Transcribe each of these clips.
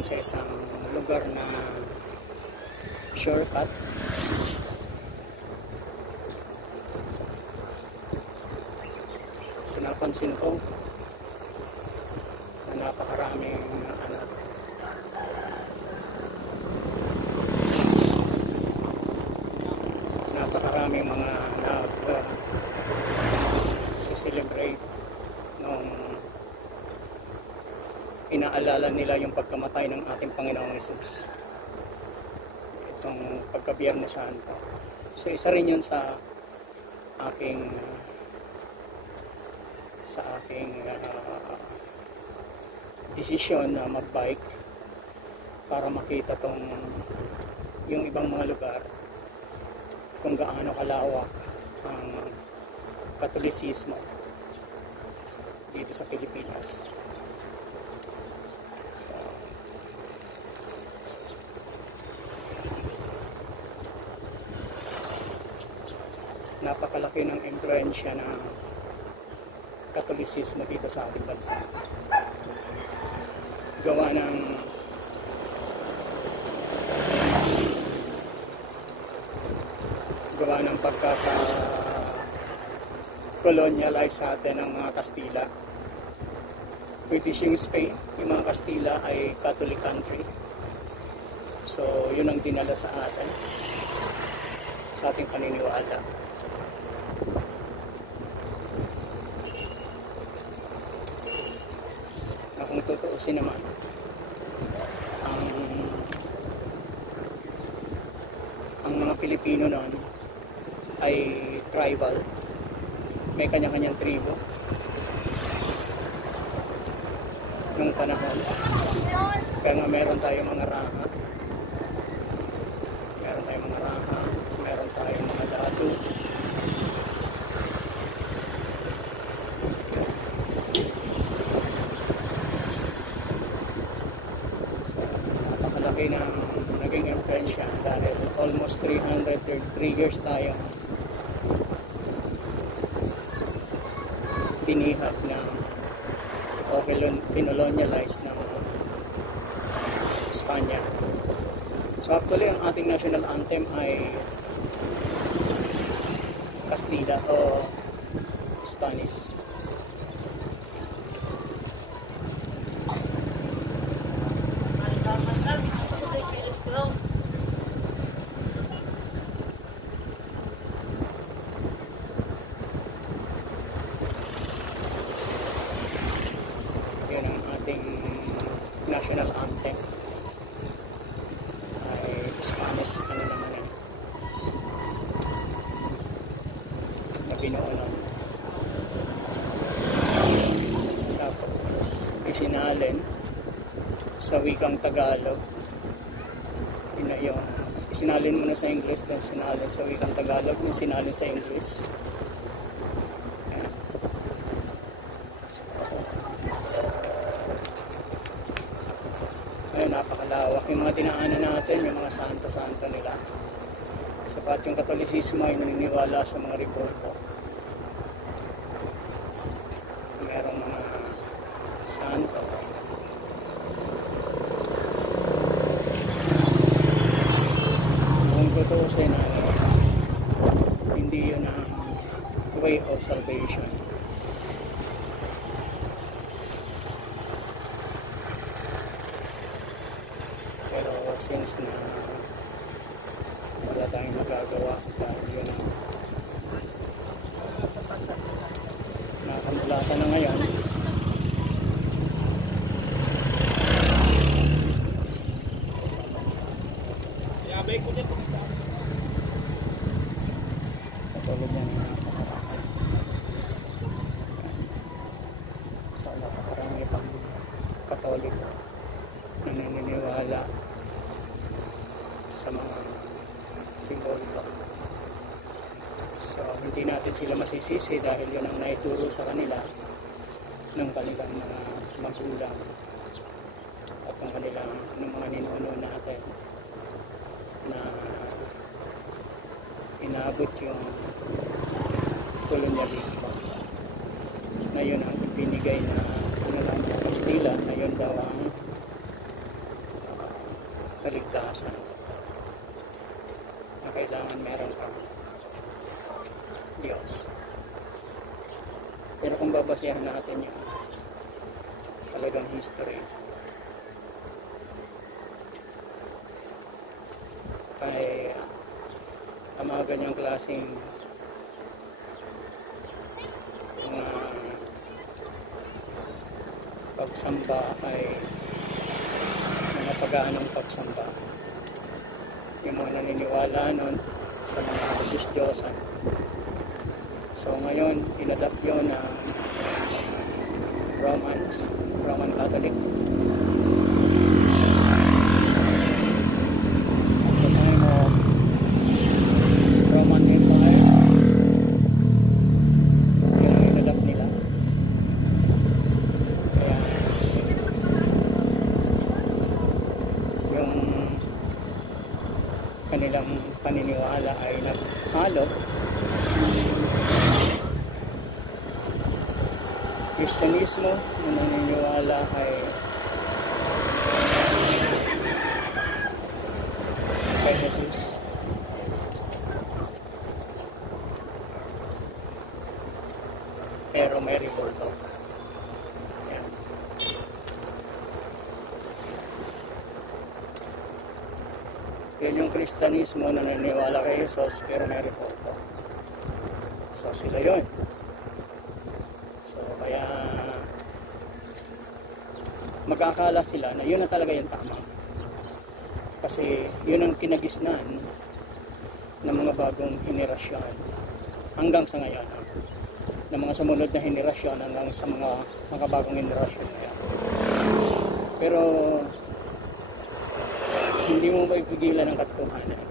doon sa isang lugar na shortcut. So napansin ko na napakaraming mga nag-celebrate nung inaalala nila yung pagkamatay ng ating Panginoong Hesus, itong pagka-Biyernes Santo. So isa rin yun sa aking desisyon na mag-bike para makita yung ibang mga lugar kung gaano kalawak ang Katolisismo dito sa Pilipinas. So, napakalaki ng impluensya ng Katolisismo dito sa ating bansa. Gawa ng pagkaka-colonialize sa atin ng mga Kastila. British yung Spain, yung mga Kastila ay Catholic country. So, yun ang dinala sa atin, sa ating paniniwala. Na kung tutuusin naman, ang mga Pilipino noon ay tribal, may kanya-kanyang tribo nung panahon. Kaya nga meron tayong mga raha, meron tayong mga datu, napakalaki ng naging influensya dahil almost 333 years tayo binihag ng o pinolonialize ng Espanya. So actually ang ating national anthem ay Kastila o Spanish. National anthem ay Spanish naman na binuo nun. Tapos isinalin sa wikang Tagalog, isinalin muna sa English, then sinalin sa wikang Tagalog, then sinalin sa English. Napakalawak yung mga dinaanan natin, yung mga santo-santo nila. Sapat yung Katolisismo ay naniniwala sa mga revolto. Merong mga santo. Kung tutuusin na hindi yun ang way of salvation. Since na wala tayong magagawa dahil yun ang nakamulatan na ngayon, katulad yan sa napakarami pang Katolik na naniniwala sa mga simbolo. So hindi natin sila masisisi dahil yun ang naituro sa kanila ng kanilang mga magulang at ng kanilang mga ninuno natin na inaabot yung kolonyalismo na yun ang binigay na ano lang Kastila, na yun daw ang kaligtasan na kailangan meron kang Diyos. Pero kung babasehan natin yung talagang history, ay ang mga ganyang klaseng mga pagsamba ay mga pag-aanong pagsamba, yung mga naniniwala nun sa mga Diyos-Diyosan. So ngayon inadapt yun ng Roman Catholic. At the time of Roman Empire, yun ang inadapt nila. Kaya yung kanilang paniniwala ay naghalo. Kristyanismo na naniniwala ay kay Jesus. Pero may revolto. Yan. Yan yung Kristyanismo na naniniwala kay Jesus pero may revolto. So sila yun. Kaya magkakala sila na yun na talaga yung tama. Kasi yun ang kinagisnan ng mga bagong henerasyon hanggang sa ngayon. Ng mga sumunod na henerasyon hanggang sa mga bagong henerasyon na yan. Pero hindi mo maipigilan ang katotohanan.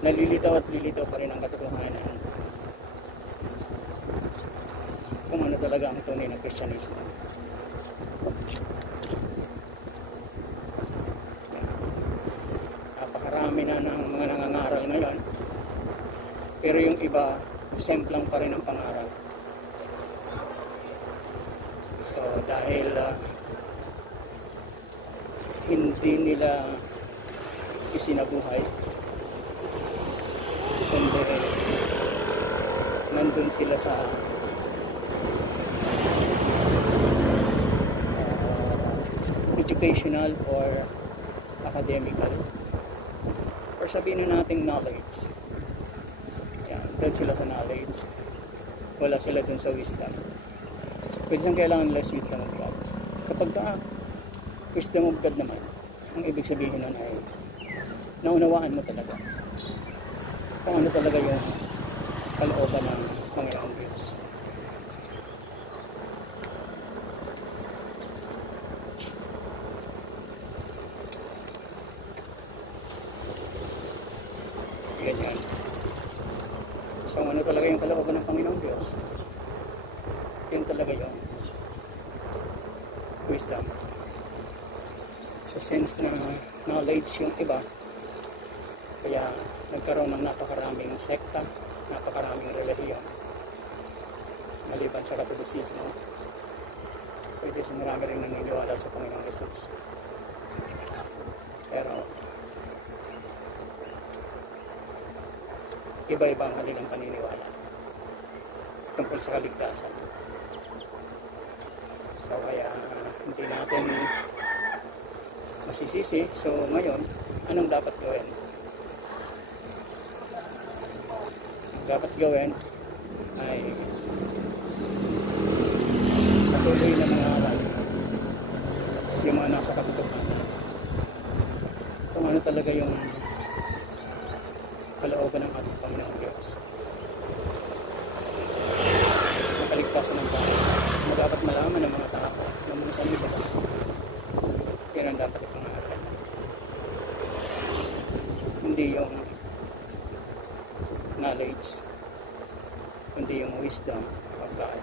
Nalilitaw at lilitaw pa rin ang katotohanan kung ano talaga ang tunay ng Kristyanismo. Napakarami na ng mga nangangaral ngayon, pero yung iba semplang pa rin ang pangaral. So dahil hindi nila isinabuhay, kundi nandun sila sa educational or academical, or sabihin na natin knowledge. Yan, doon sila sa knowledge, wala sila doon sa wisdom. Pwede siyang kailangan less wisdom of God. Kapag wisdom of God naman, ang ibig sabihin nun ay naunawaan mo talaga kung ano talaga yung kalooban ng Panginoong Diyos. Ganyan. So ano talaga yung kalooban ng Panginoong Diyos? Yun talaga yung wisdom. So since na knowledge yung iba, kaya nagkaroon ng napakaraming sekta, napakaraming relihiyon. Maliban sa Katolisismo, pwede sa marami rin naniniwala sa Panginoong Jesus. Pero iba-iba ang kanilang paniniwala tungkol sa kaligtasan. So kaya hindi natin masisisi. So ngayon, anong dapat gawin? Dapat gawin ay patuloy na mangaral yung mga nasa katotohanan kung ano talaga yung kalooban ng ating Panginoong Diyos. Ang kaligtasan ng tao na dapat malaman ng mga tao ng mga salita. Yan ang dapat ipangaral. Hindi yung knowledge, kundi yung wisdom of God.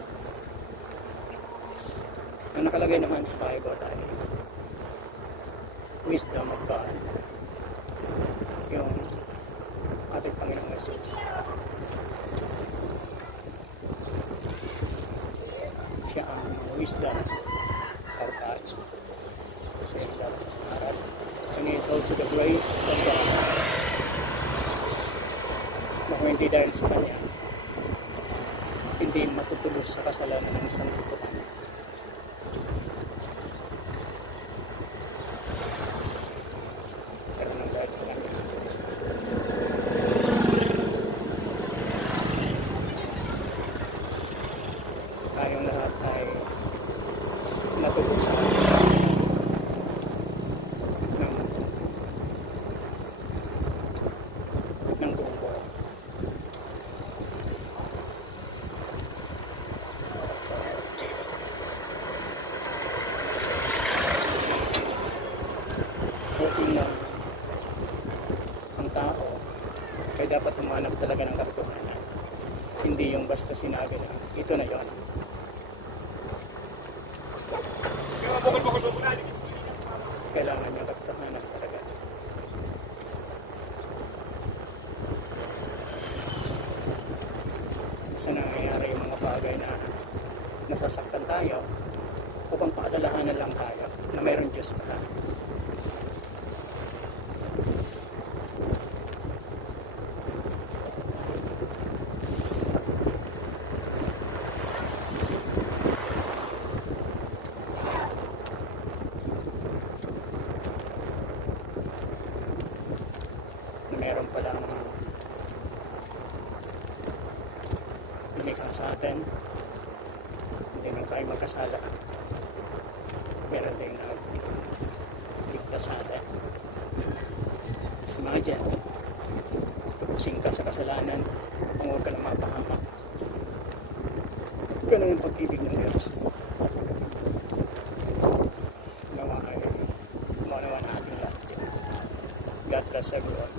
Ang nakalagay naman sa Bible ay wisdom of God. Yung ating Panginoong Jesus. Siya ang wisdom of God. So yung dapat pangarap. Ito to the grace of God. Na kung hindi dahil sa Kanya, hindi matutulos sa kasalanan ng isang lipunan. Pero nang dahil sa Kanya, tayong lahat ay natulog sa kasalanan ng buong buo. Hoping na ang tao ay dapat umanap talaga ng katotohanan. Hindi yung basta sinabi na ito na yun. Kailangan niya katotohanan talaga. Kasi nangyayari yung mga bagay na nasasaktan tayo upang paalalahanan lang tayo na mayroon Diyos pala. Meron palang lumikha sa atin, hindi man tayo magkasala. Meron din ligtas sa atin. Mga dyan, tupusin ka sa kasalanan, huwag ka na mapahamak. Ganun ang pag-ibig ng Diyos. Nawa ay manawa natin lahat. God bless everyone.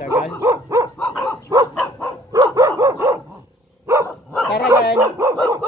Tagal. Tara yan.